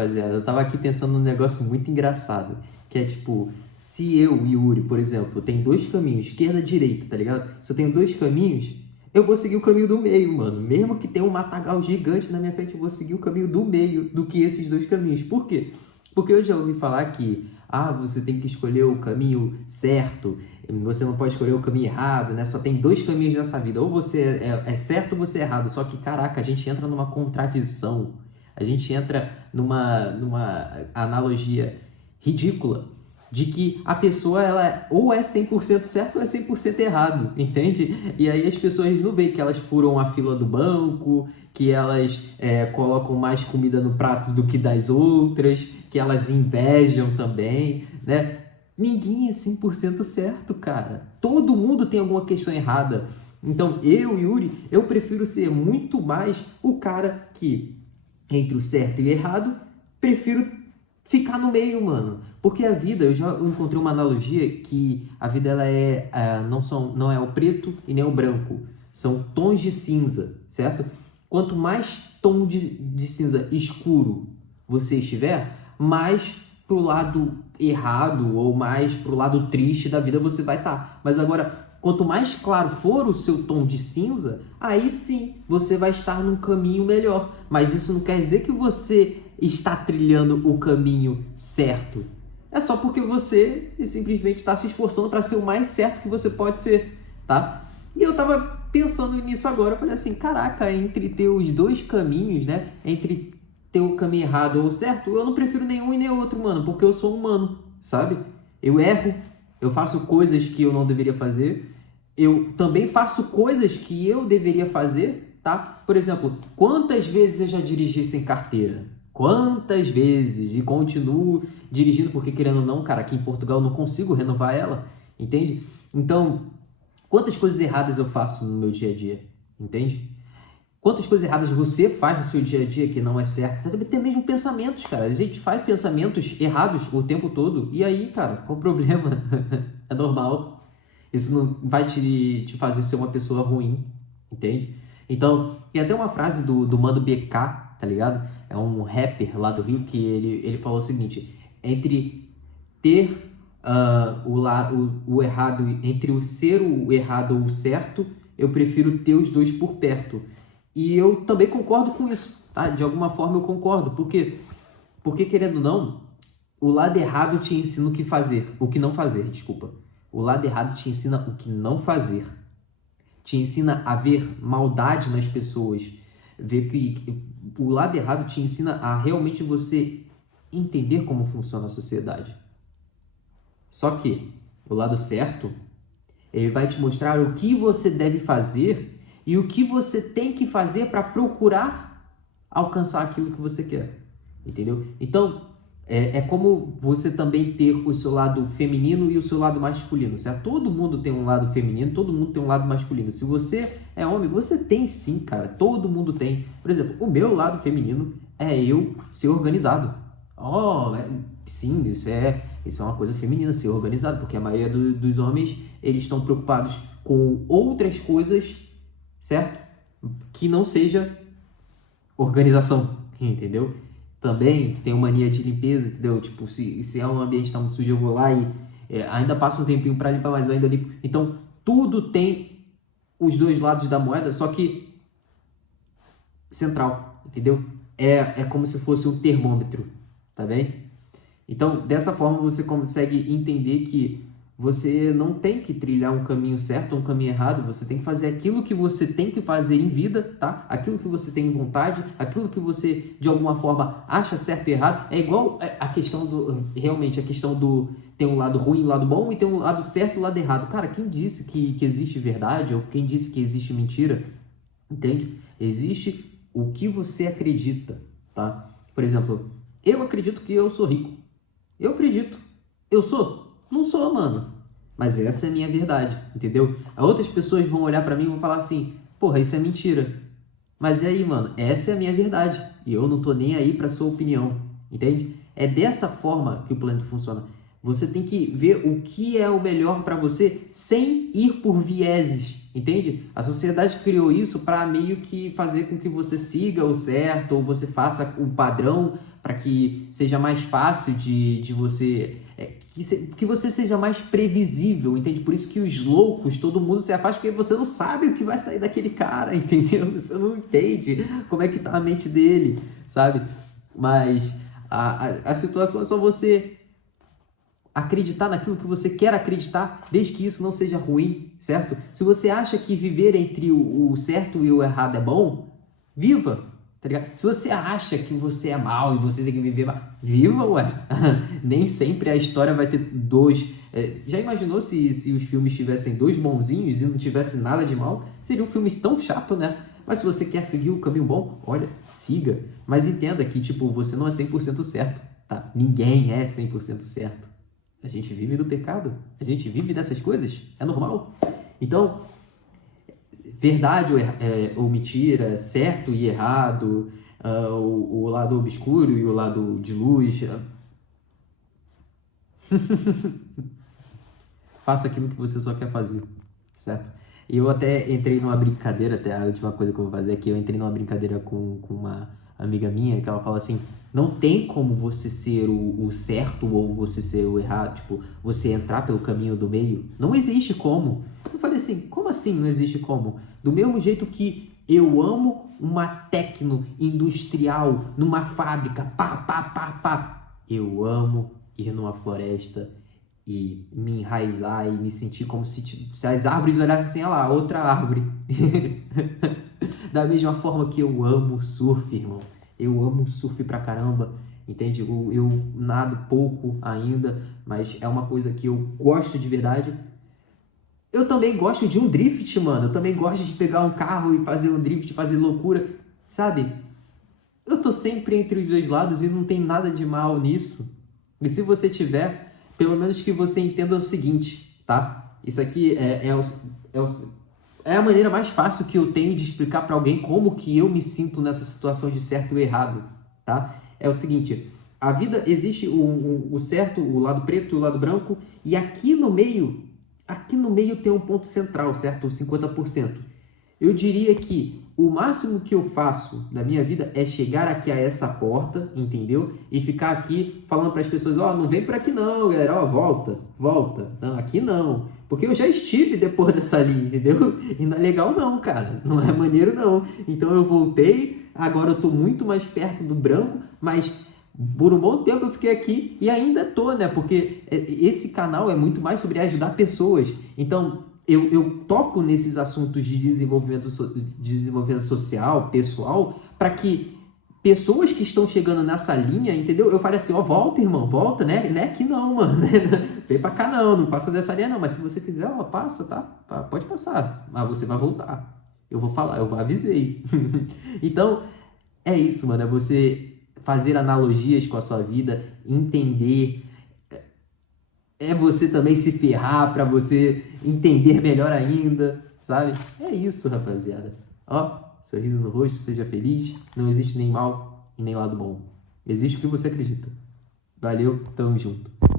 rapaziada, eu tava aqui pensando num negócio muito engraçado, que é tipo, se eu e Yuri, por exemplo, tem dois caminhos, esquerda e direita, tá ligado? Se eu tenho dois caminhos, eu vou seguir o caminho do meio, mano. Mesmo que tenha um matagal gigante na minha frente, eu vou seguir o caminho do meio do que esses dois caminhos. Por quê? Porque eu já ouvi falar que, você tem que escolher o caminho certo, você não pode escolher o caminho errado, né? Só tem dois caminhos nessa vida, ou você é certo ou você é errado. Só que, caraca, a gente entra numa contradição, a gente entra numa analogia ridícula de que a pessoa ela ou é 100% certo ou é 100% errado, entende? E aí as pessoas não veem que elas furam a fila do banco, que elas colocam mais comida no prato do que das outras, que elas invejam também, né? Ninguém é 100% certo, cara. Todo mundo tem alguma questão errada. Então, eu, Yuri, eu prefiro ser muito mais o cara que, entre o certo e o errado, prefiro ficar no meio, mano. Porque a vida, eu já encontrei uma analogia que a vida ela não é o preto e nem o branco. São tons de cinza, certo? Quanto mais tom de cinza escuro você estiver, mais pro lado errado ou mais pro lado triste da vida você vai estar. Mas agora, quanto mais claro for o seu tom de cinza, aí sim você vai estar num caminho melhor. Mas isso não quer dizer que você está trilhando o caminho certo. É só porque você simplesmente está se esforçando para ser o mais certo que você pode ser, tá? E eu tava pensando nisso agora, eu falei assim, caraca, entre ter os dois caminhos, né? Entre ter o caminho errado ou o certo, eu não prefiro nenhum e nem outro, mano, porque eu sou humano, sabe? Eu erro, eu faço coisas que eu não deveria fazer, eu também faço coisas que eu deveria fazer, tá? Por exemplo, quantas vezes eu já dirigi sem carteira? Quantas vezes? E continuo dirigindo, porque querendo ou não, cara, aqui em Portugal eu não consigo renovar ela, entende? Então, quantas coisas erradas eu faço no meu dia a dia, entende? Quantas coisas erradas você faz no seu dia a dia que não é certo? Até mesmo pensamentos, cara. A gente faz pensamentos errados o tempo todo. E aí, cara, qual o problema? É normal. Isso não vai te fazer ser uma pessoa ruim, entende? Então, tem até uma frase do Mano BK, tá ligado? É um rapper lá do Rio que ele falou o seguinte: entre ter o errado, entre o ser o errado ou o certo, eu prefiro ter os dois por perto. E eu também concordo com isso, tá? De alguma forma eu concordo, porque querendo ou não, o lado errado te ensina o que fazer, o que não fazer, desculpa. O lado errado te ensina o que não fazer. Te ensina a ver maldade nas pessoas, ver que o lado errado te ensina a realmente você entender como funciona a sociedade. Só que o lado certo, ele vai te mostrar o que você deve fazer e o que você tem que fazer para procurar alcançar aquilo que você quer, entendeu? Então, é como você também ter o seu lado feminino e o seu lado masculino, certo? Todo mundo tem um lado feminino, todo mundo tem um lado masculino. Se você é homem, você tem sim, cara, todo mundo tem. Por exemplo, o meu lado feminino é eu ser organizado. Sim, isso é uma coisa feminina, ser organizado, porque a maioria dos homens, eles estão preocupados com outras coisas, certo? Que não seja organização, entendeu? Também tem uma mania de limpeza, entendeu? Tipo, se é um ambiente que está muito sujo, eu vou lá e ainda passo um tempinho para limpar, mas eu ainda limpo. Então, tudo tem os dois lados da moeda, só que central, entendeu? É como se fosse um termômetro, tá bem? Então, dessa forma, você consegue entender que você não tem que trilhar um caminho certo ou um caminho errado, você tem que fazer aquilo que você tem que fazer em vida, tá? Aquilo que você tem vontade, aquilo que você, de alguma forma, acha certo e errado. É igual a questão realmente, a questão tem um lado ruim, um lado bom, e tem um lado certo e um lado errado. Cara, quem disse que existe verdade, ou quem disse que existe mentira, entende? Existe o que você acredita, tá? Por exemplo, eu acredito que eu sou rico. Eu acredito. Eu sou? Não sou, mano. Mas essa é a minha verdade, entendeu? Outras pessoas vão olhar pra mim e vão falar assim, porra, isso é mentira. Mas e aí, mano? Essa é a minha verdade. E eu não tô nem aí pra sua opinião, entende? É dessa forma que o planeta funciona. Você tem que ver o que é o melhor pra você sem ir por vieses, entende? A sociedade criou isso para meio que fazer com que você siga o certo ou você faça o padrão para que seja mais fácil de você... que você seja mais previsível, entende? Por isso que os loucos, todo mundo se afasta, porque você não sabe o que vai sair daquele cara, entendeu? Você não entende como é que tá a mente dele, sabe? Mas a situação é só você acreditar naquilo que você quer acreditar, desde que isso não seja ruim, certo? Se você acha que viver entre o certo e o errado é bom, viva, tá ligado? Se você acha que você é mal e você tem que viver mal, viva, ué. Nem sempre a história vai ter dois... já imaginou se os filmes tivessem dois bonzinhos e não tivesse nada de mal? Seria um filme tão chato, né? Mas se você quer seguir o caminho bom, olha, siga. Mas entenda que, tipo, você não é 100% certo, tá? Ninguém é 100% certo. A gente vive do pecado, a gente vive dessas coisas, é normal. Então, verdade ou mentira, certo e errado, o lado obscuro e o lado de luz. Faça aquilo que você só quer fazer, certo? E eu até entrei numa brincadeira, até a última coisa que eu vou fazer aqui, eu entrei numa brincadeira com uma amiga minha, que ela fala assim, não tem como você ser o certo ou você ser o errado, tipo, você entrar pelo caminho do meio. Não existe como. Eu falei assim, como assim não existe como? Do mesmo jeito que eu amo uma tecno industrial numa fábrica, pá, pá, pá, pá. Eu amo ir numa floresta e me enraizar e me sentir como se as árvores olhassem assim, olha lá, outra árvore. Da mesma forma que eu amo surf, irmão. Eu amo surf pra caramba, entende? Eu nado pouco ainda, mas é uma coisa que eu gosto de verdade. Eu também gosto de um drift, mano. Eu também gosto de pegar um carro e fazer um drift, fazer loucura, sabe? Eu tô sempre entre os dois lados e não tem nada de mal nisso. E se você tiver, pelo menos que você entenda o seguinte, tá? Isso aqui é a maneira mais fácil que eu tenho de explicar para alguém como que eu me sinto nessa situação de certo e errado, tá? É o seguinte, a vida existe o certo, o lado preto e o lado branco, e aqui no meio tem um ponto central, certo? O 50%. Eu diria que o máximo que eu faço da minha vida é chegar aqui a essa porta, entendeu? E ficar aqui falando para as pessoas, ó, não vem por aqui não, galera, ó, volta, volta. Não, aqui não. Porque eu já estive depois dessa linha, entendeu? E não é legal não, cara. Não é maneiro não. Então eu voltei, agora eu tô muito mais perto do branco, mas por um bom tempo eu fiquei aqui e ainda tô, né? Porque esse canal é muito mais sobre ajudar pessoas. Então, eu toco nesses assuntos de desenvolvimento social, pessoal, para que pessoas que estão chegando nessa linha, entendeu? Eu falei assim, ó, volta, irmão, volta, né? Não é aqui não, mano. Vem pra cá não passa dessa linha não. Mas se você quiser, ó, passa, tá? Pode passar. Mas você vai voltar. Eu vou falar, eu avisei. Então, é isso, mano. É você fazer analogias com a sua vida, entender... É você também se ferrar para você entender melhor ainda, sabe? É isso, rapaziada. Ó, sorriso no rosto, seja feliz. Não existe nem mal e nem lado bom. Existe o que você acredita. Valeu, tamo junto.